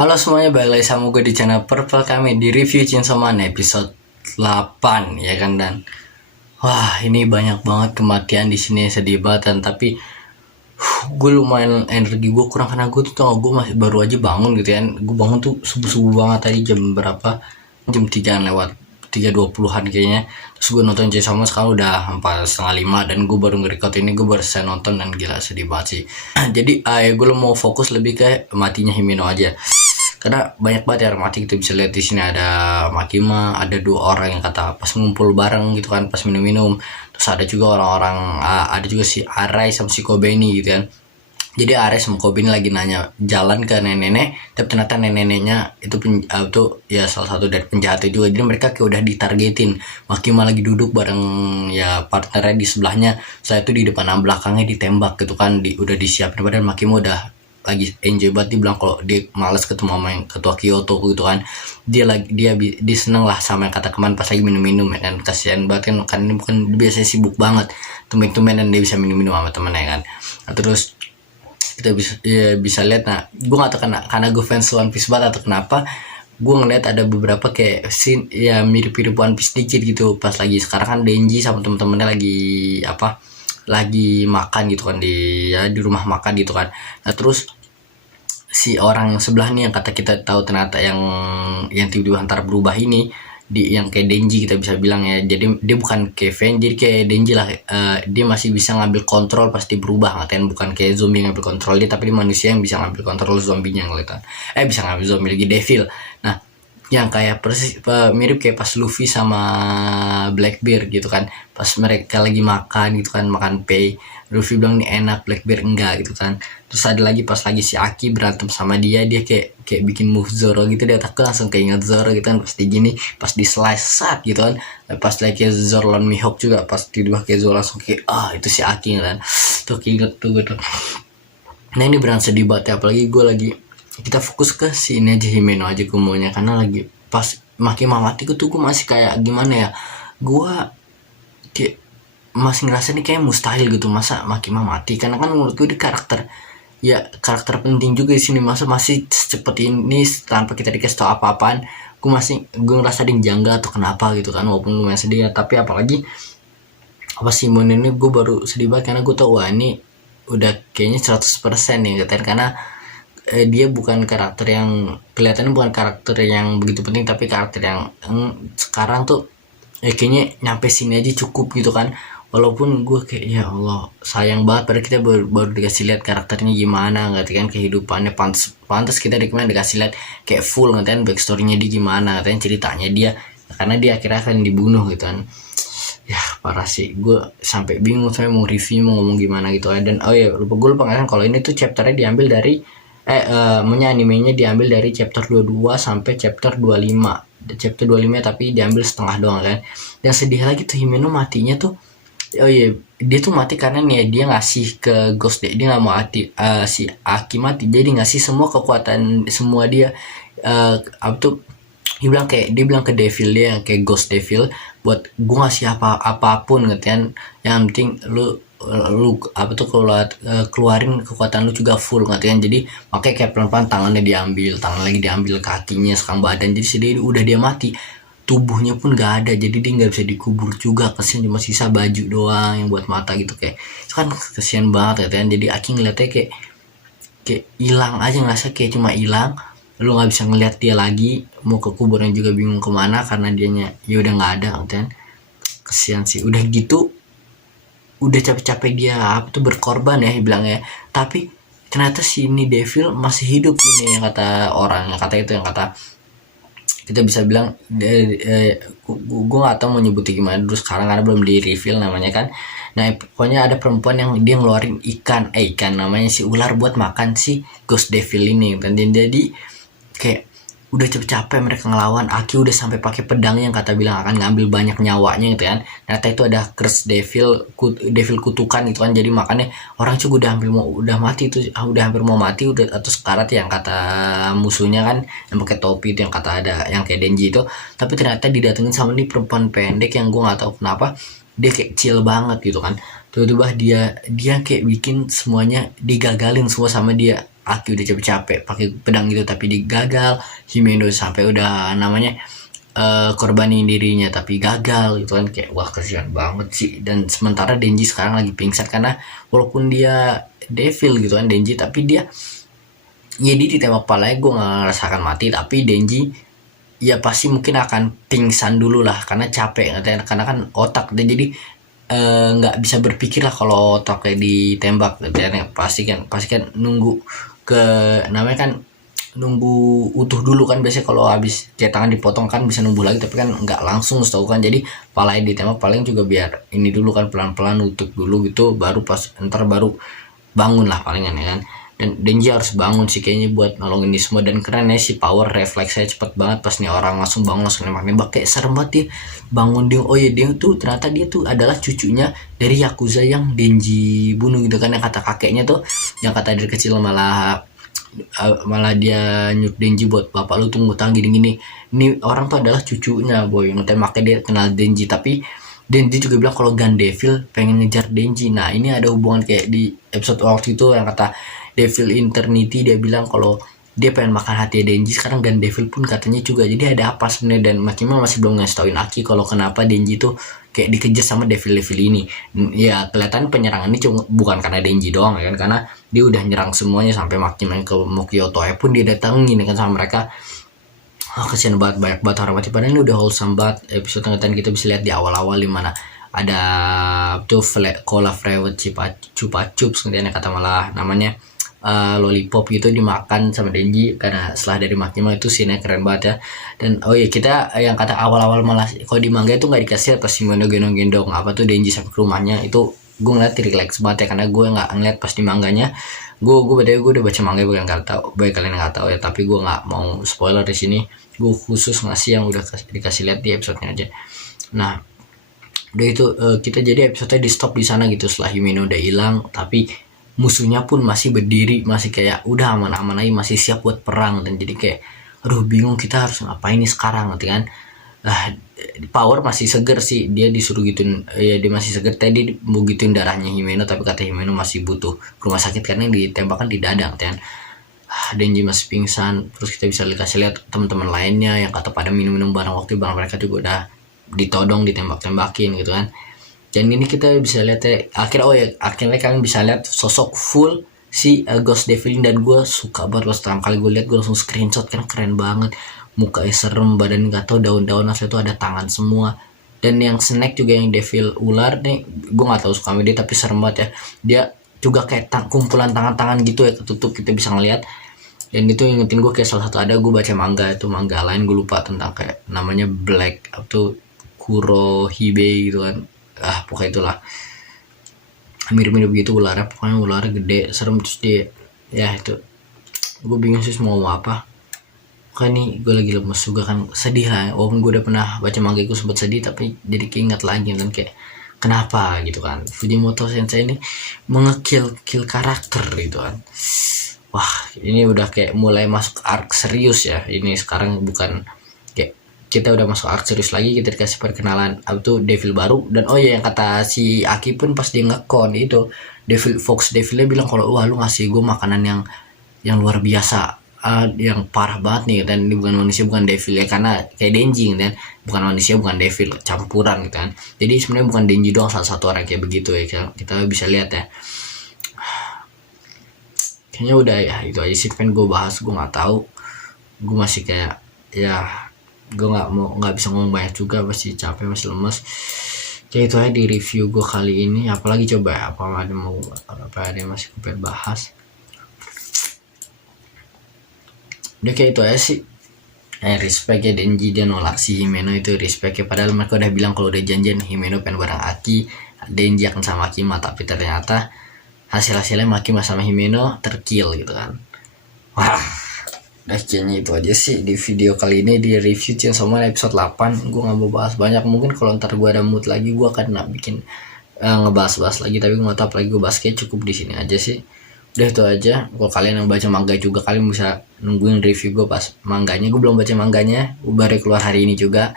Halo semuanya, balik lagi sama gue di channel Purple kami di review Chainsaw Man episode 8 ya kan. Dan wah, ini banyak banget kematian di sini, sedih banget. Dan tapi gue lumayan, energi gue kurang karena gue tuh tau gue masih baru aja bangun gitu kan. Gue bangun tuh subuh-subuh banget tadi, jam berapa, jam 3 lewat 3.20-an kayaknya. Terus gue nonton Chainsaw Man, sekarang udah 4:30 dan gue baru nge-record ini, gue baru selesai nonton dan gila sedih banget sih. Jadi gue mau fokus lebih ke matinya Himeno aja, karena banyak banget yang mati. Kita bisa lihat di sini ada Makima, ada 2 orang yang kata pas ngumpul bareng gitu kan, pas minum-minum. Terus ada juga orang-orang, ada juga si Arai sama si Kobeni gitu kan. Jadi Arai sama Kobeni lagi nanya jalan ke nenek-nenek, tapi ternyata nenek-neneknya itu ya salah satu dari penjahat juga. Jadi mereka kayak udah ditargetin. Makima lagi duduk bareng ya partnernya di sebelahnya. Saya itu di depan belakangnya ditembak gitu kan, udah disiapin. Padahal Makima udah lagi enjoy banget. Dia bilang kalau dia males ketemu sama yang ketua Kyoto gitu kan. Dia seneng lah sama yang kata kemarin pas lagi minum-minum ya kan. Kasihan banget kan ini bukan biasanya sibuk banget temen-temen dan dia bisa minum-minum sama temennya kan. Nah, terus kita bisa lihat. Nah, gue gak tau karena gue fans One Piece banget atau kenapa, gue ngeliat ada beberapa kayak scene ya mirip-mirip One Piece dikit gitu. Pas lagi sekarang kan Denji sama temen-temennya lagi makan gitu kan, di rumah makan gitu kan. Nah, terus si orang yang sebelah nih yang kata kita tahu ternyata yang tiba-tiba antar berubah ini, yang kayak Denji kita bisa bilang ya. Jadi dia bukan kayak Ven, jadi kayak Denji lah. Dia masih bisa ngambil kontrol pasti berubah, ngatain bukan kayak zombie ngambil kontrol dia, tapi dia manusia yang bisa ngambil kontrol zombinya ngeliatan. Bisa ngambil zombie lagi, devil. Nah, yang kayak persis mirip kayak pas Luffy sama Blackbeard gitu kan, pas mereka lagi makan gitu kan, makan pay. Luffy bilang ini enak, Blackbeard enggak gitu kan. Terus ada lagi pas lagi si Aki berantem sama dia kayak bikin move Zoro gitu, dia otakku langsung keinget Zoro gitu kan, pasti gini pas di slice saat gitu kan. Pas lagi Zoro lawan Mihawk juga, pas tiba kayak Zoro langsung kayak itu si Aki kan, tuh keinget tuh gitu. Nah, ini beneran sedih banget ya, apalagi gue lagi, kita fokus ke si ini aja, Himeno aja gue maunya, karena lagi pas makin mati tuh gue masih kayak gimana ya, gue kayak masih ngerasa nih kayak mustahil gitu masa makin mati, karena kan menurut gue di karakter penting juga di sini, masa masih secepat ini tanpa kita dikasih tau apa-apaan. Gue ngerasa dia janggal atau kenapa gitu kan, walaupun lumayan sedih ya. Tapi apalagi apa Simon ini, gue baru sedih banget karena gue tau wah ini udah kayaknya 100% nih katanya, karena dia bukan karakter yang kelihatannya bukan karakter yang begitu penting, tapi karakter yang sekarang tuh kayaknya nyampe sini aja cukup gitu kan. Walaupun gue kayak ya Allah sayang banget, pada kita baru dikasih lihat karakternya gimana, ngerti kan, kehidupannya pantas kita dikasih lihat kayak full, ngerti kan, backstorynya dia gimana, ngerti kan, ceritanya dia karena dia akhirnya akan dibunuh gitu kan. Ya parah sih, gue sampai bingung saya mau review mau ngomong gimana gitu. Dan gue lupa kan kalau ini tuh chapternya diambil dari animenya diambil dari chapter 22 sampai chapter 25. Chapter 25 tapi diambil setengah doang kan. Dan sedih lagi tuh, Himeno matinya tuh, dia tuh mati karena nih dia ngasih ke Ghost dia nggak mau si Aki mati, jadi ngasih semua kekuatan semua dia, apa tuh, dia bilang ke Devil dia yang kayak Ghost Devil, buat gue ngasih apapun gitu kan, yang penting lu apa tuh keluarin kekuatan lu juga full gitu kan. Jadi makanya kayak pelan-pelan tangan lagi diambil, kakinya sekarang badan, jadi sedih udah dia mati, tubuhnya pun gak ada, jadi dia nggak bisa dikubur juga, kasihan, cuma sisa baju doang yang buat mata gitu. Kayak itu kan kasihan banget gitu kan. Jadi Aki ngeliatnya kayak hilang aja, ngerasa kayak cuma hilang, lu nggak bisa ngeliat dia lagi, mau ke kuburan juga bingung kemana karena dianya ya udah nggak ada gitu kan. Kasihan sih, udah gitu udah capek-capek dia apa tuh berkorban ya bilangnya, tapi ternyata si ini Devil masih hidup ini, yang kata orang, yang kata itu, yang kata kita bisa bilang gue nggak tahu mau nyebutnya gimana dulu sekarang karena belum di reveal namanya kan. Nah, pokoknya ada perempuan yang dia ngeluarin ikan namanya si ular buat makan si Ghost Devil ini. Dan jadi kayak udah capek-capek mereka ngelawan, Aki udah sampai pakai pedang yang kata bilang akan ngambil banyak nyawanya gitu kan. Ternyata itu ada curse devil kutukan gitu kan. Jadi makanya orang juga udah mati itu, udah hampir mau mati, udah atau sekarat yang kata musuhnya kan, yang pakai topi itu, yang kata ada yang kayak Denji itu. Tapi ternyata didatengin sama nih perempuan pendek yang gue nggak tahu kenapa dia kayak chill banget gitu kan. tiba-tiba dia kayak bikin semuanya digagalin semua sama dia. Aki udah capek-capek pakai pedang gitu tapi digagal. Himeno sampai udah namanya korbanin dirinya tapi gagal gitu kan, kayak wah kasihan banget sih. Dan sementara Denji sekarang lagi pingsan karena walaupun dia devil gitu kan Denji, tapi dia ya dia ditembak palanya gue nggak ngerasakan mati, tapi Denji ya pasti mungkin akan pingsan dulu lah karena capek katanya, karena kan otak dan jadi nggak bisa berpikir lah kalau otak kayak ditembak katanya. Pasti kan nunggu ke namanya kan nunggu utuh dulu kan, biasanya kalau habis kayak tangan dipotong kan bisa nunggu lagi, tapi kan nggak langsung setahu kan. Jadi palanya ditembak paling juga biar ini dulu kan, pelan-pelan utuh dulu gitu, baru pas ntar baru bangun lah palingan ya kan. Dan Denji harus bangun sih kayaknya buat nolongin ini semua. Dan keren ya si power refleksnya cepet banget, pas nih orang langsung bangun langsung nembak-nembak, kayak serem banget dia bangun. Dia oh ya dia tuh ternyata dia tuh adalah cucunya dari Yakuza yang Denji bunuh gitu kan, yang kata kakeknya tuh yang kata dari kecil malah malah dia nyuruh Denji buat bapak lu tunggu ngutang gini-gini. Ini orang tuh adalah cucunya boy, makanya dia kenal Denji. Tapi Denji juga bilang kalau Gun Devil pengen ngejar Denji. Nah ini ada hubungan kayak di episode waktu itu yang kata Devil Eternity, dia bilang kalau dia pengen makan hati Denji. Sekarang Gun Devil pun katanya juga. Jadi ada apa sebenarnya, dan Makima masih belum ngasih tauin Aki kalau kenapa Denji tuh kayak dikejar sama Devil ini. Ya kelihatan penyerangan ini cuma bukan karena Denji doang ya kan, karena dia udah nyerang semuanya sampai Makima ke Mokyoto pun dia datangin kan sama mereka. Kasian banget, banyak banget orang mati. Padahal ini udah wholesome banget episode yang kita bisa lihat di awal-awal, dimana ada tuh cola flavored chupa chups, kemudian kata malah namanya lollipop gitu dimakan sama Denji karena setelah dari Makima. Itu scene keren banget ya. Dan oh iya, kita yang kata awal-awal malah kalau di manga itu nggak dikasih pas Shimono gendong-gendong apa tuh Denji sampai ke rumahnya, itu gue ngeliat relax banget ya, karena gue nggak ngeliat pas di mangganya. Gue udah baca manga, bukan nggak tahu baik kalian nggak tahu ya, tapi gue nggak mau spoiler di sini. Gue khusus ngasih yang udah dikasih lihat di episodenya aja. Nah udah itu kita jadi episode di stop di sana gitu setelah Himeno udah hilang, tapi musuhnya pun masih berdiri, masih kayak udah aman-aman aja, masih siap buat perang. Dan jadi kayak aduh bingung kita harus ngapain nih sekarang nanti kan. Power masih seger sih, dia disuruh gituin ya, dia masih seger. Tadi mau gituin darahnya Himeno, tapi kata Himeno masih butuh ke rumah sakit karena yang ditembakkan di dada kan. Denji masih pingsan. Terus kita bisa kasih lihat teman-teman lainnya yang kata pada minum-minum barang, waktu barang mereka juga udah ditodong, ditembak-tembakin gitu kan. Dan ini kita bisa lihat ya akhirnya kalian bisa lihat sosok full si Ghost Devil. Dan gue suka banget pas pertama kali gue lihat, gue langsung screenshot kan, keren banget. Mukanya serem, badan gak tau daun-daun asli itu ada tangan semua. Dan yang snack juga yang devil ular nih, gue gak tahu suka sama dia tapi serem banget ya. Dia juga kayak kumpulan tangan-tangan gitu ya, ketutup kita bisa ngeliat. Dan itu ingetin gue kayak salah satu ada gue baca manga, itu manga lain gue lupa tentang kayak namanya Black atau Kurohibe gitu kan. Pokoknya itulah mirip-mirip gitu ularnya, pokoknya ularnya gede serem. Terus dia ya itu gue bingung sih mau apa. Kan nih gue lagi lemes juga kan, sedih lah walaupun gue udah pernah baca manga gue sempet sedih, tapi jadi keinget lagi kan kayak kenapa gitu kan Fujimoto Sensei ini mengekil karakter gitu kan. Wah ini udah kayak mulai masuk arc serius ya ini sekarang, bukan kayak kita udah masuk arc serius lagi. Kita dikasih perkenalan apa tuh devil baru. Dan oh ya yang kata si Aki pun pas dia ngekon itu Fox Devilnya bilang kalau wah lu ngasih gue makanan yang luar biasa, yang parah banget nih, dan ini bukan manusia bukan devil ya, karena kayak Denji dan bukan manusia bukan devil, campuran gitu kan. Jadi sebenarnya bukan Denji doang salah satu orang kayak begitu ya, kita bisa lihat ya. Kayaknya udah ya itu aja sih pengen gue bahas. Gue nggak tahu, gue masih kayak ya gue nggak bisa ngomong banyak juga, masih capek, masih lemes. Kayak itu aja di review gue kali ini. Apalagi coba ya, apa ada yang masih gue pengen bahas. Udah kayak itu aja sih. Respect ya Denji, dia nolak si Himeno itu respect ya, padahal mereka udah bilang kalau udah janjian Himeno pengen bareng Aki, Denji akan sama Makima, tapi ternyata hasilnya Makima sama Himeno terkill gitu kan. Wah udah kayaknya itu aja sih di video kali ini di review Chainsaw Man episode 8. Gue gak mau bahas banyak, mungkin kalau ntar gue ada mood lagi gue akan bikin ngebahas lagi, tapi gue gak tau apalagi gue bahas, kayak cukup di sini aja sih. Udah itu aja. Kalau kalian yang baca manga juga, kalian bisa nungguin review gue pas mangganya. Gue belum baca mangganya, gue baru keluar hari ini juga,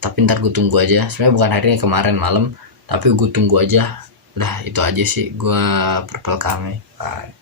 tapi ntar gue tunggu aja. Sebenarnya bukan hari ini, kemarin malam, tapi gue tunggu aja Udah itu aja sih gua Purple Kame. Bye.